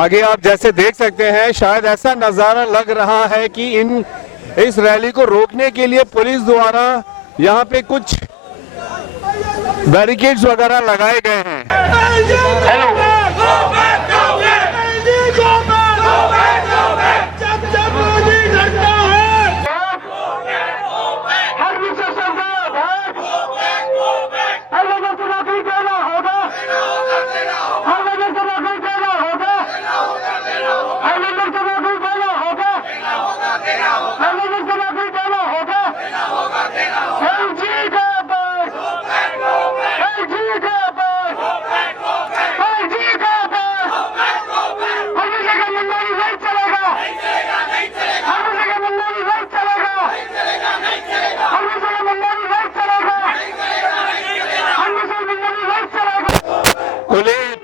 आगे आप जैसे देख सकते हैं, शायद ऐसा नजारा लग रहा है कि इस रैली को रोकने के लिए पुलिस द्वारा यहाँ पे कुछ बैरिकेड्स वगैरह लगाए गए हैं।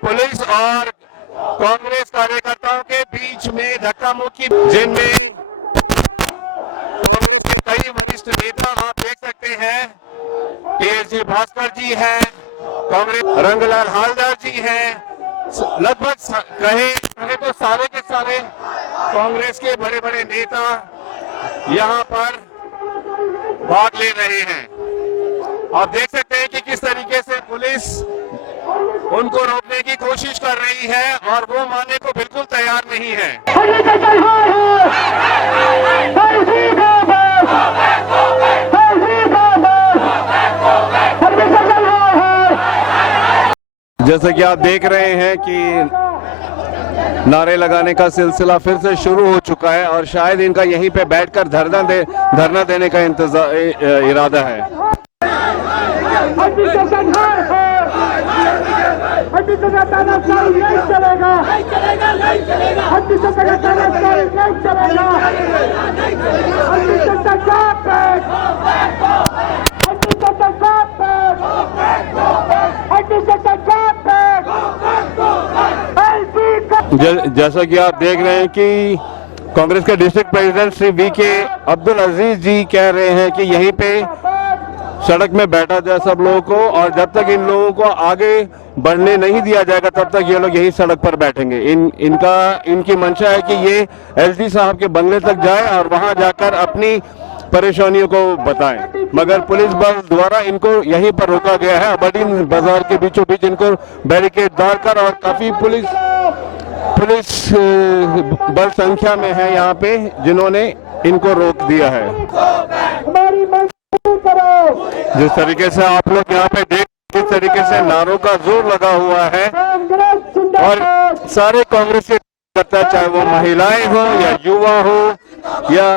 पुलिस और कांग्रेस कार्यकर्ताओं के बीच में धक्का मुक्की, जिनमें कांग्रेस के कई वरिष्ठ नेता आप देख सकते हैं। केएसजी भास्कर जी हैं, कांग्रेस रंगलाल हालदार जी हैं, लगभग कहे तो सारे के सारे कांग्रेस के बड़े बड़े नेता यहाँ पर भाग ले रहे हैं। आप देख सकते हैं कि किस तरीके से पुलिस उनको रोकने की कोशिश कर रही है और वो मानने को बिल्कुल तैयार नहीं है। जैसा कि आप देख रहे हैं कि नारे लगाने का सिलसिला फिर से शुरू हो चुका है और शायद इनका यहीं पे बैठकर धरना देने का इरादा है। नहीं चलेगा, नहीं चलेगा, नहीं चलेगा, जैसा कि आप देख रहे हैं कि कांग्रेस के डिस्ट्रिक्ट प्रेसिडेंट श्री वी.के. अब्दुल अजीज जी कह रहे हैं कि यहीं पे सड़क में बैठा जाए सब लोगों को, और जब तक इन लोगों को आगे बढ़ने नहीं दिया जाएगा तब तक ये लोग यही सड़क पर बैठेंगे। इनकी मंशा है कि ये एसडी साहब के बंगले तक जाए और वहां जाकर अपनी परेशानियों को बताएं, मगर पुलिस बल द्वारा इनको यहीं पर रोका गया है। अबडीन बाजार के बीचों बीच इनको बैरिकेड डालकर, और काफी पुलिस बल संख्या में है यहाँ पे जिन्होंने इनको रोक दिया है। जिस तरीके से आप लोग यहाँ पे देख, किस तरीके से नारों का जोर लगा हुआ है और सारे कांग्रेस के करता, चाहे वो महिलाएं हो या युवा हो या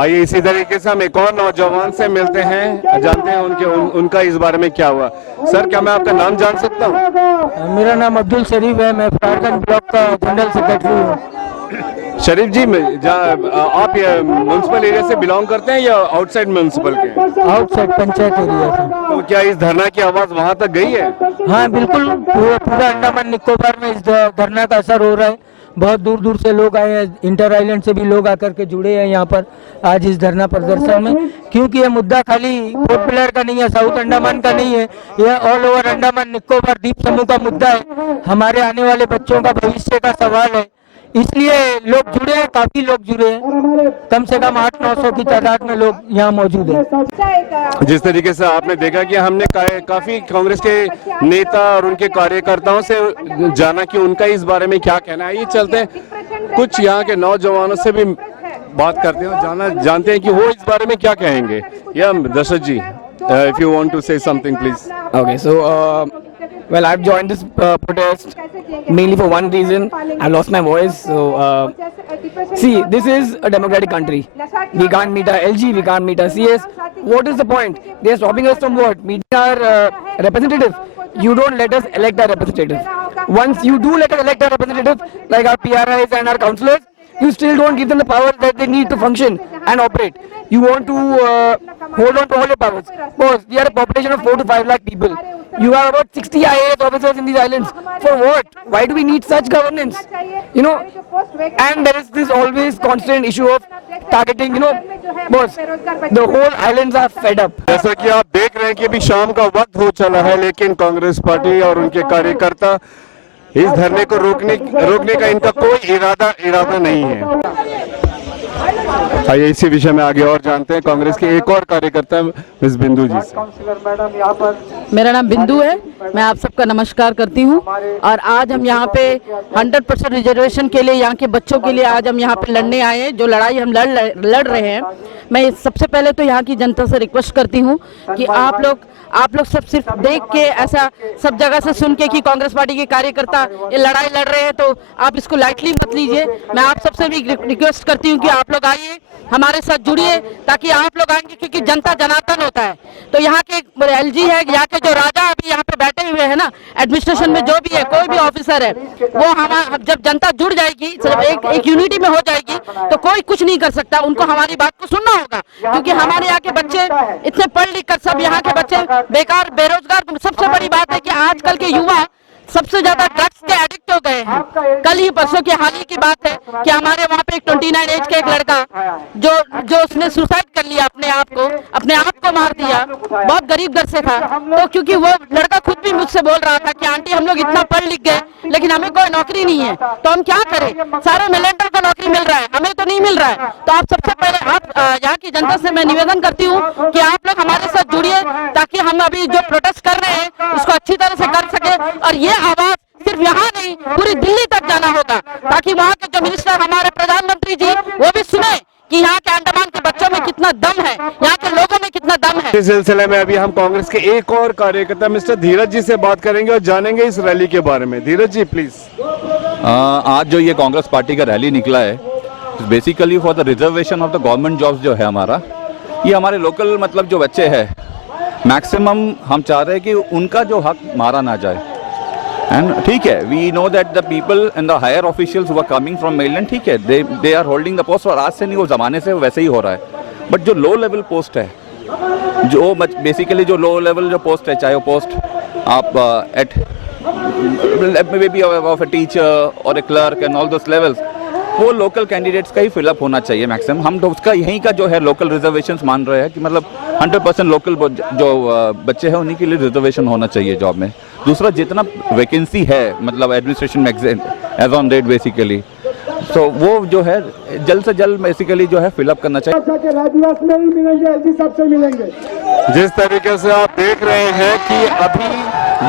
आइए इसी तरीके से हम एक और नौजवान से मिलते हैं, जानते हैं उनका इस बारे में क्या हुआ। सर, क्या मैं आपका नाम जान सकता हूँ? मेरा नाम अब्दुल शरीफ है, मैं फरारगंज ब्लॉक का जनरल सेक्रेटरी हूँ। शरीफ जी, आप ये म्युनिसिपल एरिया से बिलोंग करते हैं या आउटसाइड म्युनिसिपल के? आउटसाइड पंचायत एरिया से। तो क्या इस धरना की आवाज वहाँ तक गई है? हाँ बिल्कुल, पूरा अंडमान निकोबार में इस धरना का असर हो रहा है। बहुत दूर दूर से लोग आए हैं, इंटर आइलैंड से भी लोग आकर के जुड़े हैं यहाँ पर आज इस धरना प्रदर्शन में, क्योंकि ये मुद्दा खाली पोर्ट ब्लेयर का नहीं है, साउथ अंडमान का नहीं है, यह ऑल ओवर अंडमान निकोबार द्वीप समूह का मुद्दा है। हमारे आने वाले बच्चों का भविष्य का सवाल है, इसलिए लोग जुड़े हैं, काफी लोग जुड़े हैं, कम से कम 800-900 की तादाद में लोग यहाँ मौजूद हैं। जिस तरीके से आपने देखा कि हमने काफी कांग्रेस के नेता और उनके कार्यकर्ताओं से जाना कि उनका इस बारे में क्या कहना है। ये चलते कुछ यहाँ के नौजवानों से भी बात करते हैं, जानते हैं कि वो इस बारे में क्या कहेंगे। या दशरथ जी, if you want to say something, please. Okay, so well, I've joined this protest mainly for one reason. I lost my voice. So see, this is a democratic country. We can't meet our LG, we can't meet our CS. What is the point? They are stopping us from what? Meeting our representative. You don't let us elect our representative. Once you do let us elect our representative, like our PRIs and our councillors, you still don't give them the power that they need to function and operate. You want to hold on to all your powers. Because we are a population of 4 to 5 lakh people. You have about 60 IAS officers in these islands. For what? Why do we need such governance? You know, and there is this always constant issue of targeting, boss, the whole islands are fed up. जैसा कि आप देख रहे हैं कि अभी शाम का वक्त हो चला है, लेकिन कांग्रेस पार्टी और उनके कार्यकर्ता इस धरने को रोकने का इनका कोई इरादा नहीं है। आइए इसी विषय में आगे और जानते हैं कांग्रेस के एक और कार्यकर्ता मिस बिंदु जी से। मेरा नाम बिंदु है, मैं आप सबका नमस्कार करती हूं। और आज हम यहाँ पे 100% रिजर्वेशन के लिए, यहाँ के बच्चों के लिए आज हम यहाँ पे लड़ने आए हैं। जो लड़ाई हम लड़ रहे हैं, मैं सबसे पहले तो यहाँ की जनता से रिक्वेस्ट करती हूँ कि आप लोग सब सिर्फ देख के, ऐसा सब जगह से सुन के कि कांग्रेस पार्टी के कार्यकर्ता ये लड़ाई लड़ रहे हैं, तो आप इसको लाइटली मत लीजिए। मैं आप सबसे भी रिक्वेस्ट करती हूँ कि आप लोग आइए, हमारे साथ जुड़िए, ताकि आप लोग आएंगे, क्योंकि जनता जनार्दन होता है। तो यहाँ के एलजी है, यहाँ के जो राजा अभी यहाँ पे बैठे हुए हैं ना, एडमिनिस्ट्रेशन में जो भी है, कोई भी ऑफिसर है, वो हम जब जनता जुड़ जाएगी, सिर्फ एक यूनिटी में हो जाएगी, तो कोई कुछ नहीं कर सकता। उनको हमारी बात को सुनना होगा, क्योंकि हमारे यहाँ के बच्चे इतने पढ़ लिख कर, सब यहाँ के बच्चे बेकार बेरोजगार। सबसे बड़ी बात है कि आजकल के युवा सबसे ज्यादा ड्रग्स के एडिक्ट हो गए हैं। कल ही परसों की हाल ही की बात है कि हमारे वहाँ पे एक 29 एज का एक लड़का जो उसने सुसाइड कर लिया, अपने आप को मार दिया। बहुत गरीब घर से था, तो क्योंकि वो लड़का खुद भी मुझसे बोल रहा था कि आंटी हम लोग इतना पढ़ लिख गए, लेकिन हमें कोई नौकरी नहीं है, तो हम क्या करें? सारे मिलेंटर को नौकरी मिल रहा है, हमें तो नहीं मिल रहा है। तो आप सबसे पहले यहाँ की जनता से मैं निवेदन करती हूँ कि आप लोग हमारे साथ जुड़िए, ताकि हम अभी जो प्रोटेस्ट कर रहे हैं उसको अच्छी तरह से कर सके। और ये आवाज सिर्फ यहाँ नहीं, पूरी दिल्ली तक जाना होगा, ताकि वहाँ के जो मिनिस्टर, हमारे प्रधानमंत्री जी, वो भी सुने कि यहाँ के अंडमान के बच्चों में कितना दम है, यहाँ के लोगों में कितना दम है। इस सिलसिले में अभी हम कांग्रेस के एक और कार्यकर्ता मिस्टर धीरज जी से बात करेंगे और जानेंगे इस रैली के बारे में। धीरज जी प्लीज। आज जो ये कांग्रेस पार्टी का रैली निकला है, basically for the reservation of the government jobs जो है हमारा, ये हमारे लोकल मतलब जो बच्चे हैं, मैक्सिमम हम चाह रहे हैं कि उनका जो हक मारा ना जाए। एंड ठीक है, we know that the people and the higher officials who are coming from mainland, ठीक है, they are holding the post, और आज से नहीं, वो ज़माने से वैसे ही हो रहा है। बट जो लो लेवल पोस्ट है, जो बेसिकली जो लो लेवल जो पोस्ट है, चाहे वो पोस्ट आप at may be of a teacher or a clerk and all those levels, वो लोकल कैंडिडेट्स का ही फिलअप होना चाहिए मैक्सिमम। हम तो उसका यहीं का जो है लोकल रिजर्वेशंस मान रहे हैं कि मतलब 100% लोकल जो बच्चे हैं उन्हीं के लिए रिजर्वेशन होना चाहिए जॉब में। दूसरा, जितना वैकेंसी है मतलब एडमिनिस्ट्रेशन में एज ऑन डेट बेसिकली, तो वो जो है जल्द से जल्द बेसिकली जो है फिलअप करना चाहिए। जिस तरीके से आप देख रहे हैं कि अभी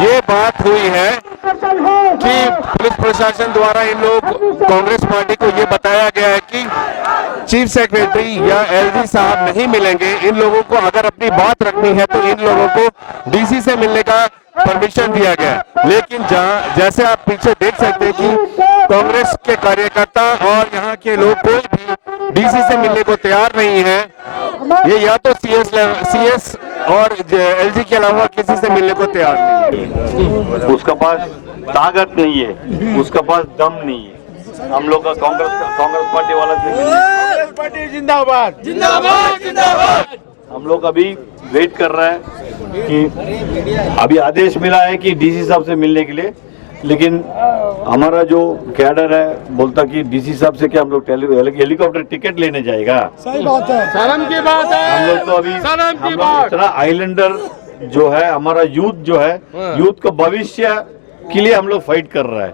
ये बात हुई है कि पुलिस प्रशासन द्वारा इन लोग कांग्रेस पार्टी को ये बताया गया है कि चीफ सेक्रेटरी या एलजी साहब नहीं मिलेंगे। इन लोगों को अगर अपनी बात रखनी है तो इन लोगों को डीसी से मिलने का परमिशन दिया गया। लेकिन जैसे आप पीछे देख सकते हैं कि कांग्रेस के कार्यकर्ता और यहाँ के लोग कोई भी डीसी से मिलने को तैयार नहीं है। ये या तो सीएस और एलजी के अलावा किसी से मिलने को तैयार नहीं है। उसका पास ताकत नहीं है, उसका पास दम नहीं है। हम लोग का कांग्रेस पार्टी वाला कांग्रेस पार्टी जिंदाबाद जिंदाबाद जिंदाबाद। हम लोग अभी वेट कर रहे हैं कि अभी आदेश मिला है कि डीसी साहब से मिलने के लिए, लेकिन हमारा जो कैडर है बोलता कि डीसी साहब से क्या हम लोग हेलीकॉप्टर टिकट लेने जाएगा। सही बात है, शर्म की बात है। हम लोग तो अभी हम लोग इतना आइलैंडर जो है, हमारा यूथ जो है, यूथ का भविष्य के लिए हम लोग फाइट कर रहा है,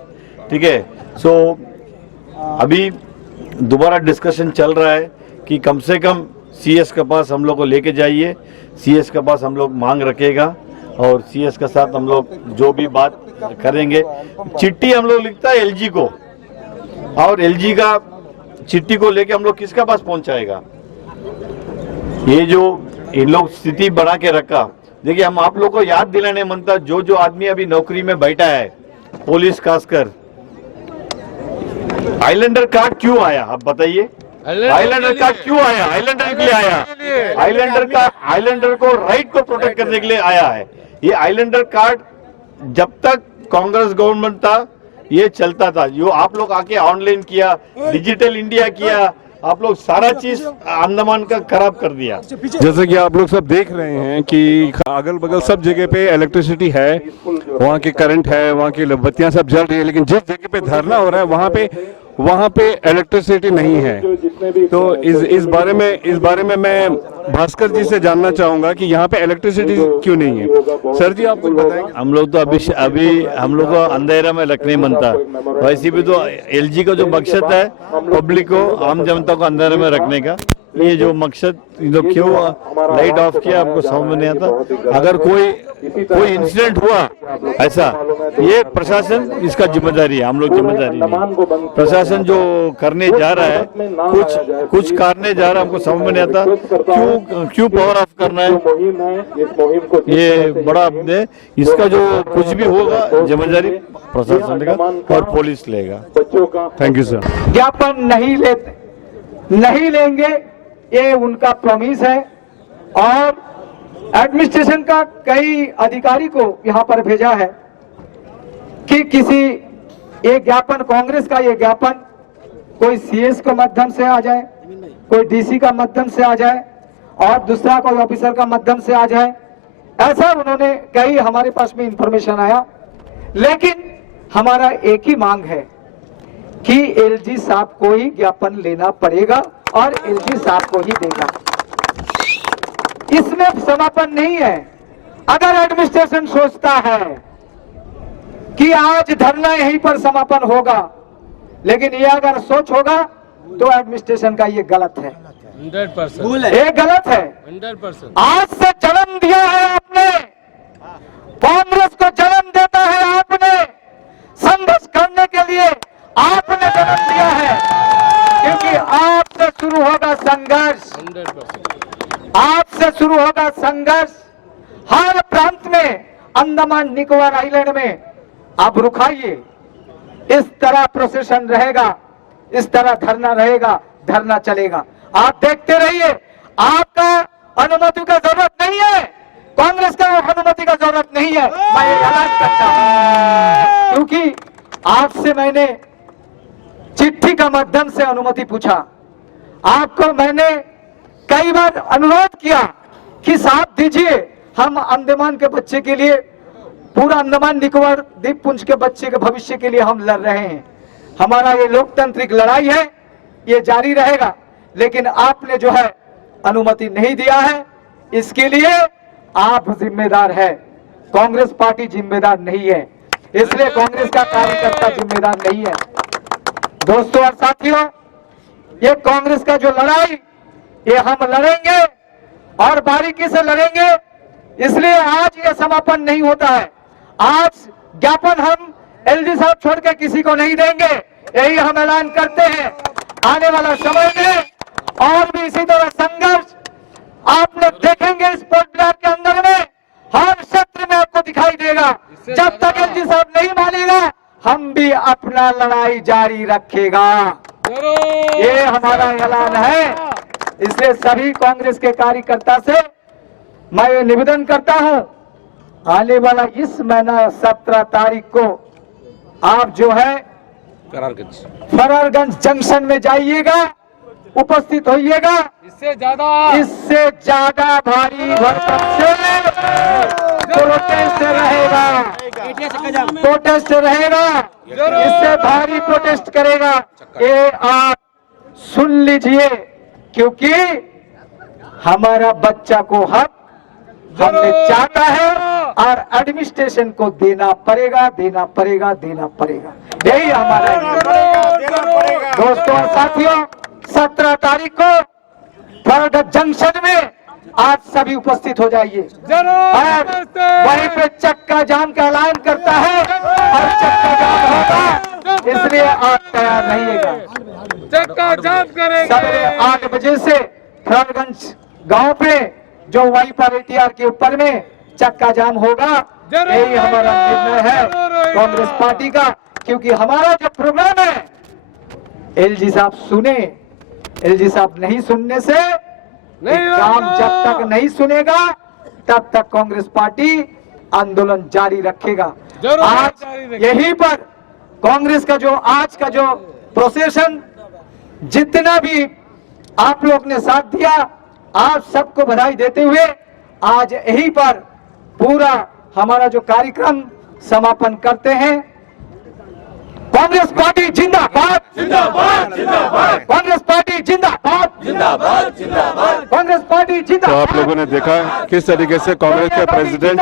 ठीक है। सो अभी दोबारा डिस्कशन चल रहा है कि कम से कम सीएस के पास हम लोग को लेके जाइए, सीएस के पास हम लोग मांग रखेगा और सीएस के साथ हम लोग जो भी बात करेंगे। चिट्ठी हम लोग लिखता है एलजी को, और एलजी का चिट्ठी को लेके हम लोग किसके पास पहुंचाएगा? ये जो इन लोग स्थिति बना के रखा, देखिए हम आप लोग को याद दिलाने मनता, जो आदमी अभी नौकरी में बैठा है, पुलिस खासकर, आइलैंडर कार्ड क्यों आया आप बताइए? आइलैंडर कार्ड क्यों आया? आइलैंडर के लिए आया, आइलैंडर को राइट को प्रोटेक्ट करने के लिए आया है। ये आइलैंडर कार्ड जब तक कांग्रेस गवर्नमेंट था ये चलता था। जो आप लोग आके ऑनलाइन किया, डिजिटल इंडिया किया, आप लोग सारा चीज अंडमान का खराब कर दिया। जैसे कि आप लोग सब देख रहे हैं कि अगल बगल सब जगह पे इलेक्ट्रिसिटी है, वहाँ की करंट है, वहाँ की बत्तियां सब जल रही है, लेकिन जिस जगह पे धरना हो रहा है वहाँ पे इलेक्ट्रिसिटी नहीं है। तो इस बारे में मैं भास्कर जी से जानना चाहूंगा कि यहाँ पे इलेक्ट्रिसिटी क्यों नहीं है। सर जी आप कुछ बताएंगे। हम लोग तो अभी हम लोग को अंधेरा में रखने बनता, वैसे भी तो एलजी का जो मकसद है पब्लिक को, आम जनता को अंधेरे में रखने का, ये जो मकसद लोग क्यों लाइट ऑफ किया हमको समझ में नहीं आता। अगर कोई इंसिडेंट हुआ ऐसा, ये प्रशासन इसका जिम्मेदारी है, हम लोग जिम्मेदारी नहीं। प्रशासन जो करने जा रहा है, कुछ करने जा रहा है, हमको समझ में नहीं आता क्यों पावर ऑफ करना है। ये बड़ा है, इसका जो कुछ भी होगा जिम्मेदारी प्रशासन का और पुलिस लेगा। Thank you sir. ज्ञापन नहीं लेंगे, ये उनका प्रॉमिस है। और एडमिनिस्ट्रेशन का कई अधिकारी को यहाँ पर भेजा है कि किसी एक ज्ञापन, कांग्रेस का ये ज्ञापन कोई सीएस के माध्यम से आ जाए, कोई डीसी का माध्यम से आ जाए और दूसरा कोई ऑफिसर का माध्यम से आ जाए, ऐसा उन्होंने कई हमारे पास में इंफॉर्मेशन आया। लेकिन हमारा एक ही मांग है कि एलजी साहब को ही ज्ञापन लेना पड़ेगा और एलजी साहब को ही देगा। इसमें समापन नहीं है। अगर एडमिनिस्ट्रेशन सोचता है कि आज धरना यहीं पर समापन होगा, लेकिन ये अगर सोच होगा तो एडमिनिस्ट्रेशन का ये गलत है, 100%। ये गलत है, 100%। आज से जन्म दिया है आपने, कांग्रेस को जन्म देता है आपने, संघर्ष करने के लिए आपने जन्म दिया है, क्योंकि आपसे शुरू होगा संघर्ष, 100%। आपसे शुरू होगा संघर्ष। हर प्रांत में, अंडमान निकोबार आइलैंड में आप रुकाइए, इस तरह प्रोसेशन रहेगा, इस तरह धरना रहेगा, धरना चलेगा। आप देखते रहिए, आपका अनुमति का जरूरत नहीं है, कांग्रेस का अनुमति का जरूरत नहीं है। मैं ये ऐलान करता हूं, क्योंकि आपसे मैंने चिट्ठी का माध्यम से अनुमति पूछा, आपको मैंने कई बार अनुरोध किया कि साथ दीजिए, हम अंडमान के बच्चे के लिए, पूरा अंडमान निकोबार द्वीप पुंज के बच्चे के भविष्य के लिए हम लड़ रहे हैं। हमारा ये लोकतांत्रिक लड़ाई है, ये जारी रहेगा। लेकिन आपने जो है अनुमति नहीं दिया है, इसके लिए आप जिम्मेदार है, कांग्रेस पार्टी जिम्मेदार नहीं है, इसलिए कांग्रेस का कार्यकर्ता जिम्मेदार नहीं है। दोस्तों और साथियों, ये कांग्रेस का जो लड़ाई, ये हम लड़ेंगे और बारीकी से लड़ेंगे। इसलिए आज ये समापन नहीं होता है। आज ज्ञापन हम एलजी साहब छोड़ के किसी को नहीं देंगे, यही हम ऐलान करते हैं। आने वाला समय में और भी इसी तरह संघर्ष आपने देखेंगे इस पोर्टल के अंदर में, हर क्षेत्र में आपको दिखाई देगा। जब तक एलजी साहब नहीं मानेगा, हम भी अपना लड़ाई जारी रखेगा, ये हमारा ऐलान है। इसलिए सभी कांग्रेस के कार्यकर्ता से मैं निवेदन करता हूं, आने वाला इस महीना 17 तारीख को आप जो है फरारगंज जंक्शन में जाइएगा, उपस्थित होइएगा। इससे ज्यादा भारी भरकम से प्रोटेस्ट रहेगा, इससे भारी प्रोटेस्ट करेगा। ये आप सुन लीजिए, क्योंकि हमारा बच्चा को हक हमने चाहता है और एडमिनिस्ट्रेशन को देना पड़ेगा, देना पड़ेगा, देना पड़ेगा, यही हमारा। दोस्तों और साथियों, 17 तारीख को फरारगंज जंक्शन में आप सभी उपस्थित हो जाइए और वहीं पे चक्का जाम का ऐलान करता है और चक्का जाम होगा, इसलिए आप तैयार रहिएगा। चक्का जाम करेंगे। सवेरे 8 बजे से फरारगंज गांव पे जो वहीं पर एटीआर के ऊपर में चक्का जाम होगा, यही हमारा निर्णय है कांग्रेस पार्टी का। क्योंकि हमारा जो प्रोग्राम है, एलजी साहब सुने, एलजी साहब नहीं सुनने से काम जब तक नहीं सुनेगा तब तक कांग्रेस पार्टी आंदोलन जारी रखेगा। आज यहीं पर कांग्रेस का जो आज का जो प्रोसेशन, जितना भी आप लोग ने साथ दिया, आप सबको बधाई देते हुए आज यहीं पर पूरा हमारा जो कार्यक्रम समापन करते हैं। कांग्रेस पार्टी जिंदाबाद, जिंदाबाद, जिंदाबाद। कांग्रेस पार्टी पार्टी जिंदाबाद, जिंदाबाद, जिंदाबाद। कांग्रेस पार्टी तो जिंदाबाद। आप लोगों ने देखा किस तरीके से कांग्रेस के प्रेसिडेंट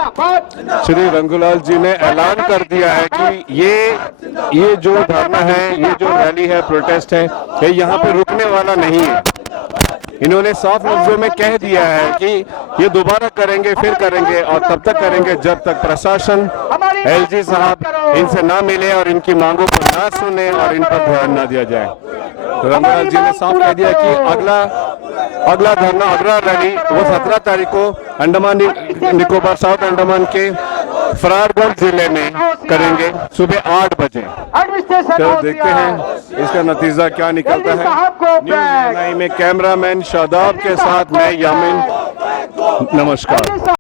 श्री रंगूलाल जी ने ऐलान कर दिया है कि ये जो धरना है, ये जो रैली है, प्रोटेस्ट है, ये यहाँ पे रुकने वाला नहीं है। इन्होंने साफ लफ्जों में कह दिया है कि ये दोबारा करेंगे, फिर करेंगे और तब तक करेंगे जब तक प्रशासन, एलजी साहब इनसे ना मिले और इनकी मांगों को ना सुने और इन पर ध्यान ना दिया जाए। रंगूलाल जी ने साफ कह दिया कि अगला धरना, अगला रैली वो 17 तारीख को अंडमान निकोबार, साउथ अंडमान के फरारगंज जिले में करेंगे सुबह 8 बजे। तो देखते हैं इसका नतीजा क्या निकलता है। न्यूज़ 9 में कैमरामैन शादाब के साथ मैं यामिन, नमस्कार।